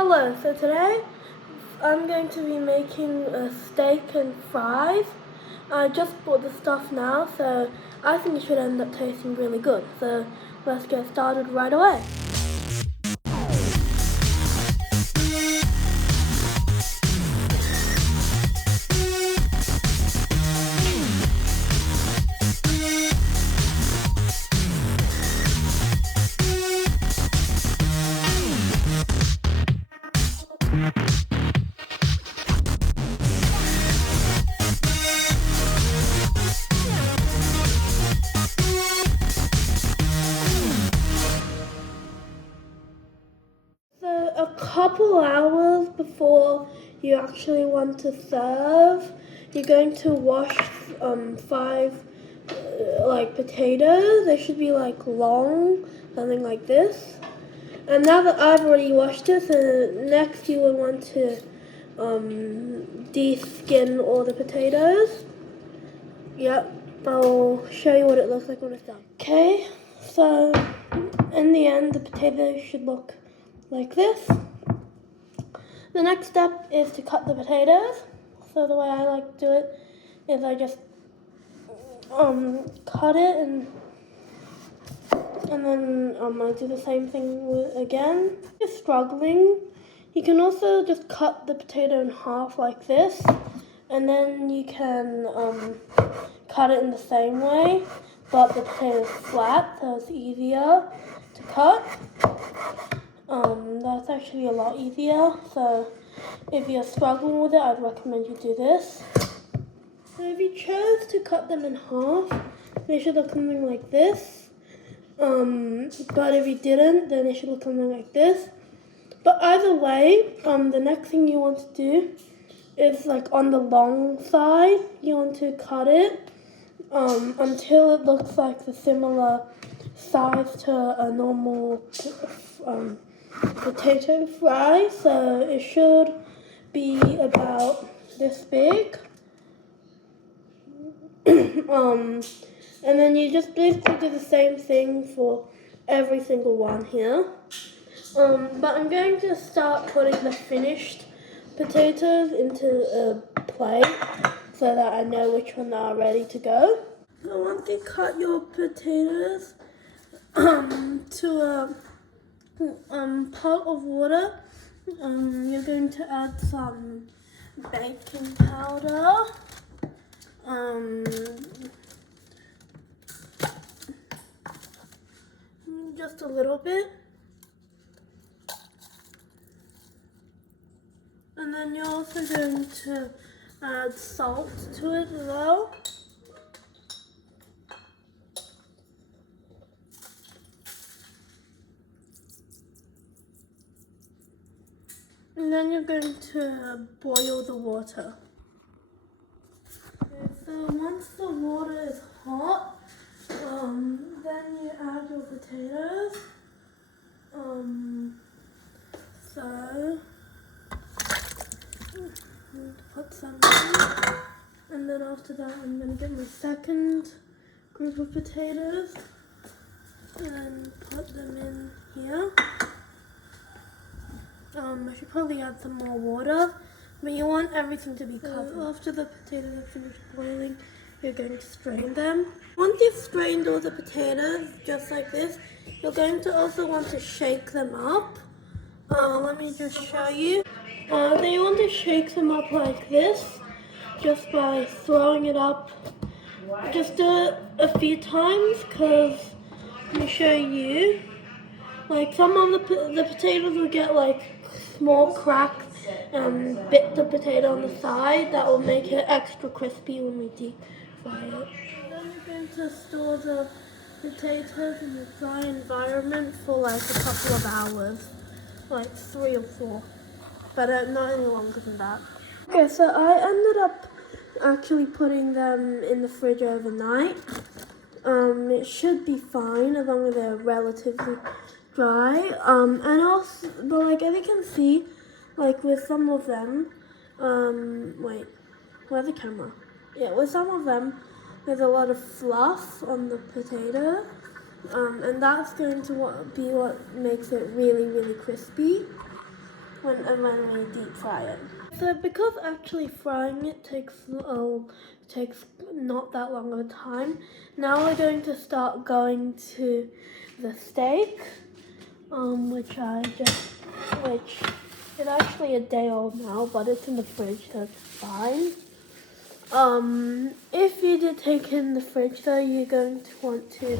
Hello, so today I'm going to be making a steak and fries. I just bought the stuff now, so I think it should end up tasting really good. So let's get started right away. So a couple hours before you actually want to serve, you're going to wash five potatoes. They should be long, something like this. And now that I've already washed it, so next you would want to de-skin all the potatoes. Yep, I'll show you what it looks like when it's done. Okay, so in the end the potatoes should look like this. The next step is to cut the potatoes. So the way I like to do it is I just cut it and then I do the same thing again. If you're struggling, you can also just cut the potato in half like this, and then you can cut it in the same way, but the potato is flat, so it's easier to cut. That's actually a lot easier, so if you're struggling with it, I'd recommend you do this. So if you chose to cut them in half, they should look something like this. But if you didn't, then it should look something like this. But either way, the next thing you want to do is on the long side, you want to cut it until it looks like a similar size to a normal potato fry. So it should be about this big. And then you just basically do the same thing for every single one here. But I'm going to start putting the finished potatoes into a plate so that I know which ones are ready to go. So once you cut your potatoes to a pot of water, you're going to add some baking powder. Just a little bit. And then you're also going to add salt to it as well. And then you're going to boil the water. Okay, so once the water is hot, then you add your potatoes. So put some in, and then after that I'm going to get my second group of potatoes and put them in here. I should probably add some more water, but you want everything to be covered. So after the potatoes are finished boiling, you're going to strain them. Once you've strained all the potatoes, just like this, you're going to also want to shake them up. Let me just show you. Then you want to shake them up like this, just by throwing it up. Just do it a few times, because let me show you. Some of the potatoes will get small cracks and bits of potato on the side. That will make it extra crispy when we deep fry it. Then you're going to store the potatoes in a dry environment for a couple of hours, 3 or 4, but not any longer than that. Okay, so I ended up actually putting them in the fridge overnight. It should be fine as long as they're relatively dry. And also, but as you can see, with some of them, wait, where's the camera? Yeah, with some of them, there's a lot of fluff on the potato, and that's going to be what makes it really, really crispy. when we deep fry it. So because actually frying it takes not that long of a time, now we're going to start going to the steak, which is actually a day old now, but it's in the fridge, so it's fine. If you did take it in the fridge though, you're going to want to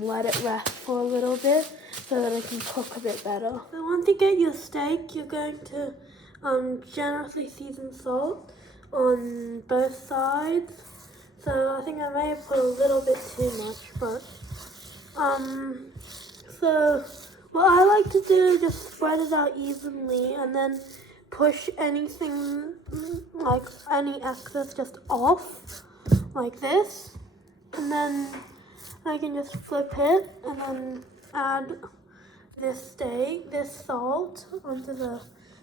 let it rest for a little bit so that it can cook a bit better. So once you get your steak, you're going to generously season salt on both sides. So I think I may have put a little bit too much, but so what I like to do is just spread it out evenly and then push anything, like any excess, just off like this, and then I can just flip it and then add this salt onto the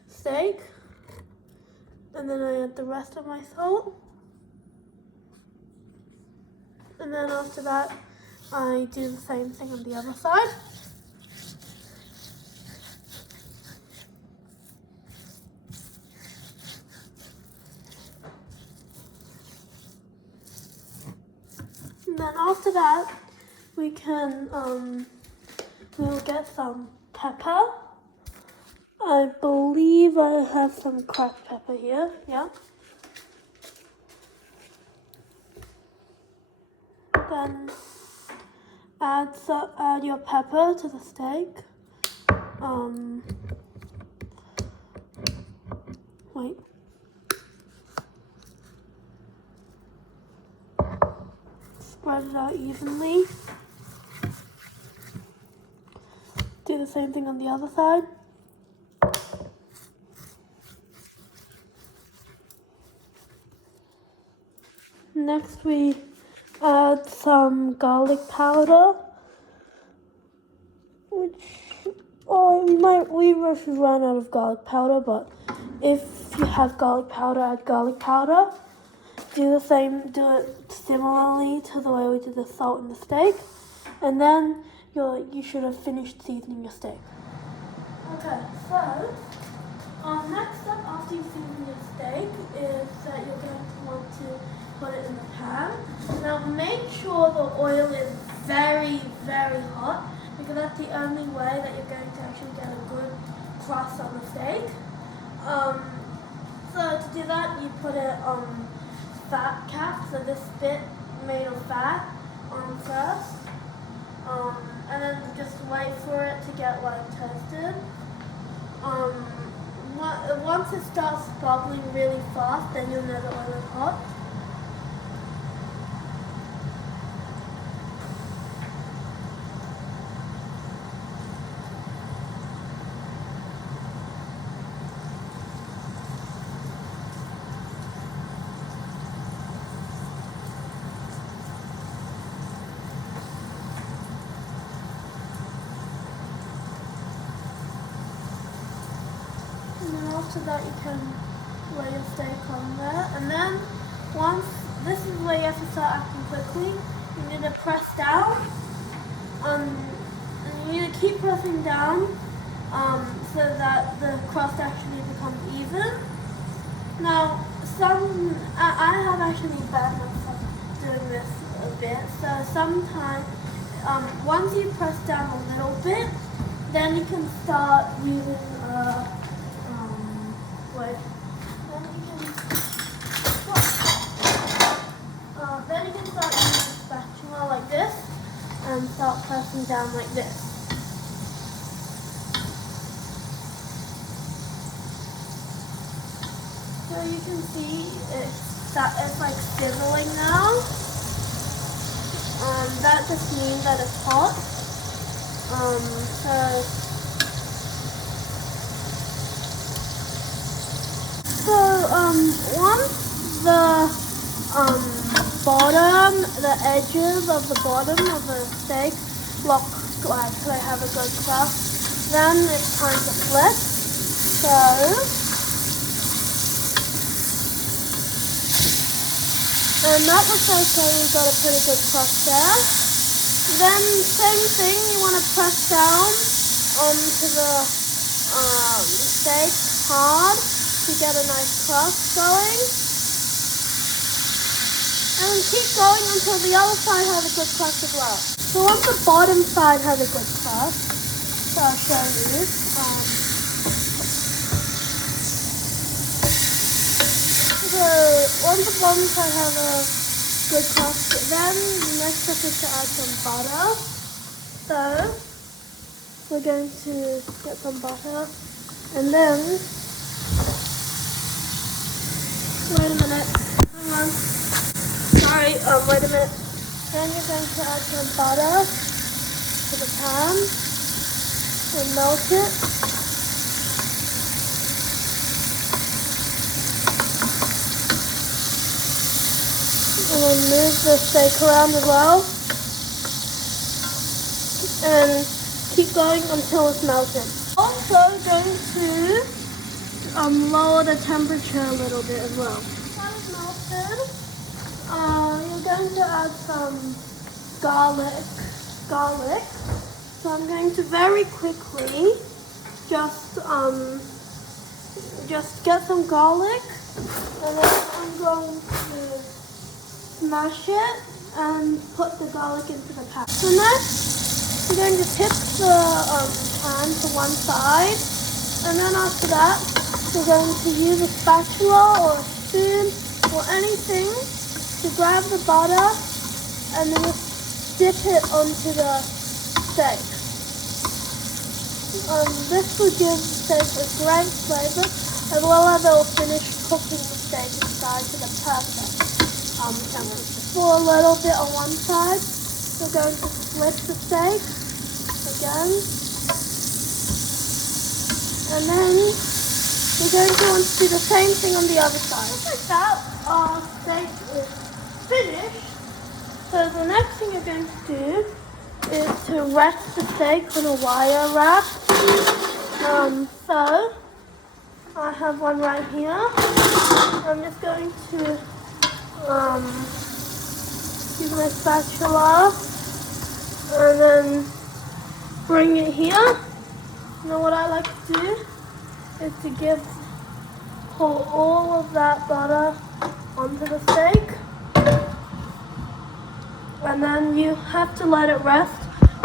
steak, and then I add the rest of my salt, and then after that I do the same thing on the other side. And then after that, we'll get some pepper. I believe I have some cracked pepper here, yeah. Then add your pepper to the steak. Wait. Spread it out evenly. Do the same thing on the other side. Next we add some garlic powder, which we should run out of garlic powder, but if you have garlic powder, add garlic powder. Do it similarly to the way we did the salt in the steak, and then you should have finished seasoning your steak. Okay, so next step after you season your steak is that you're going to want to put it in the pan. Now make sure the oil is very, very hot, because that's the only way that you're going to actually get a good crust on the steak. So to do that, you put it on fat cap, so this bit made of fat on first, and then just wait for it to get like toasted. Once it starts bubbling really fast, then you'll know the oil is hot. After that, you can lay your steak on there, and then this is where you have to start acting quickly. You need to press down, and you need to keep pressing down so that the crust actually becomes even. Now, I have actually banned myself doing this a bit. So sometimes, once you press down a little bit, then you can start using then you can start using a spatula like this and start pressing down like this. So you can see it's like sizzling now. That just means that it's hot. Once the edges of the bottom of the steak look like they have a good crust, then it's time to flip. And that looks like we've got a pretty good crust there. Then same thing, you want to press down onto the steak hard to get a nice crust going. And keep going until the other side has a good crust as well. So once the bottom side has a good crust, so I'll show you. So once the bottom side has a good crust, then the next step is to add some butter. So we're going to get some butter, and then wait a minute, hang on. Sorry, wait a minute. Then you're going to add some butter to the pan and melt it. And then move the steak around as well. And keep going until it's melted. Also going to lower the temperature a little bit as well. That is melted. You're going to add some garlic. So I'm going to very quickly just get some garlic, and then I'm going to smash it and put the garlic into the pan. So next, I'm going to tip the pan to one side, and then after that, we're going to use a spatula or a spoon or anything to grab the butter and then just dip it onto the steak. This will give the steak a great flavor, as well as it will finish cooking the steak inside to the perfect temperature. For a little bit on one side, we're going to flip the steak again, and then we're going to want to do the same thing on the other side. Like that, our steak is finished. So the next thing you're going to do is to rest the steak on a wire wrap. So I have one right here. I'm just going to use my spatula and then bring it here. Now what I like to do is to pour all of that butter onto the steak, and then you have to let it rest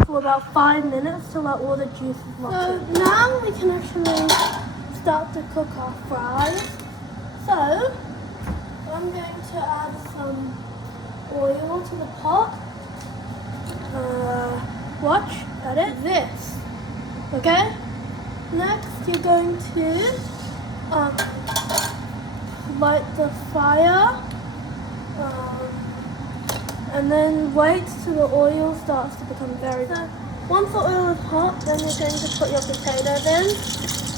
for about 5 minutes to let all the juices lock in. So now we can actually start to cook our fries. So I'm going to add some oil to the pot. Watch, edit this. Okay? Next, you're going to light the fire, and then wait till the oil starts to become very hot. Once the oil is hot, then you're going to put your potatoes in,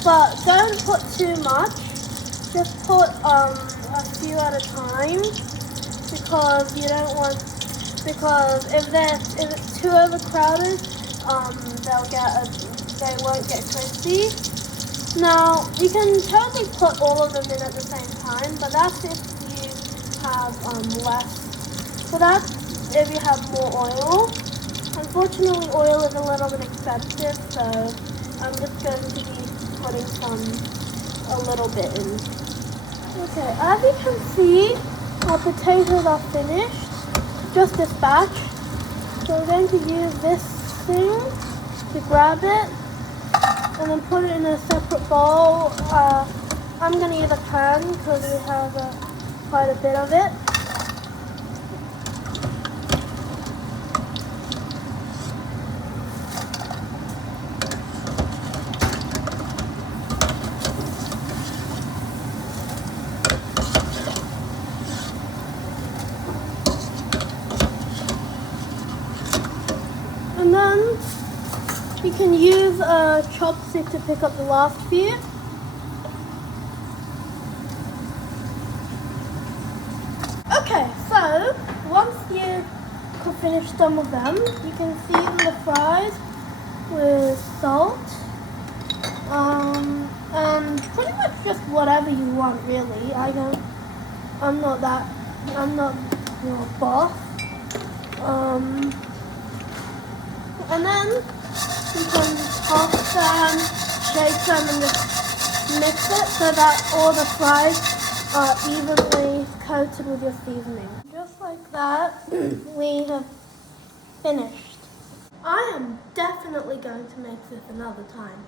but don't put too much. Just put a few at a time, because you don't want, because if it's too overcrowded, they won't get crispy. Now you can totally put all of them in at the same time, but that's if you have less. So that's if you have more oil. Unfortunately, oil is a little bit expensive, so I'm just going to be putting a little bit in. Okay, as you can see, our potatoes are finished. Just this batch. So we're going to use this thing to grab it and then put it in a separate bowl. I'm going to use a pan because we have quite a bit of it. And then you can use a chopstick to pick up the last few. Okay, so once you finish some of them, you can season the fries with salt, and pretty much just whatever you want, really. I'm not boss. And then you can toss them, shake them, and just mix it so that all the fries are evenly coated with your seasoning. Just like that, we have finished. I am definitely going to make this another time.